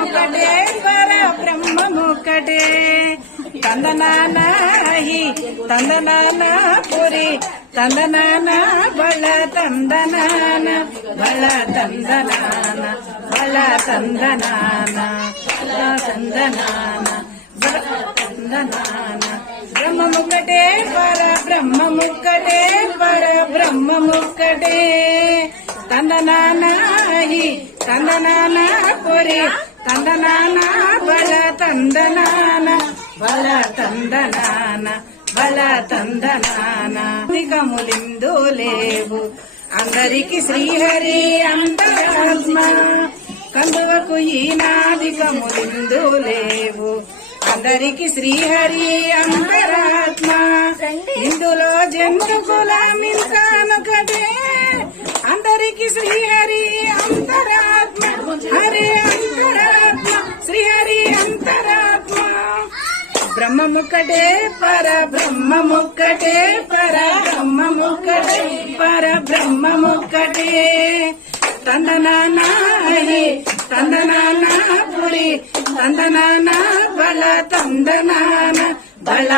బ్రహ్మముక్కటే పర బ్రహ్మముక్కటే తందనాన హి తందనాన పురి తందనాన బళ తందనాన బళ తందనాన బళ తందనాన బళ తందనాన బళ తందనాన బ్రహ్మముక్కటే పర బ్రహ్మముక్కటే పర బ్రహ్మముక్కటే తందనాన హి తందనాన పురి తందనాన బళ తందనాన బళ తందనాన బళ తందనాన దిగములిందు లేవు అందరికి శ్రీహరి అంతరాత్మ కందువకు ఈనాదికములిందు లేవు అందరికి శ్రీహరి అంతరాత్మ ఇందులో జంతుకులమింకానొకటే అందరికి శ్రీహరి అంతరాత్మ హరి అంతరాత్మ శ్రీహరి అంతరాత్మ బ్రహ్మముక్కటే పర బ్రహ్మముక్కటే పర బ్రహ్మముక్కటే పర బ్రహ్మముక్కటే తందనాన హి తందనాన పురి తందనాన బళ తందనాన బళ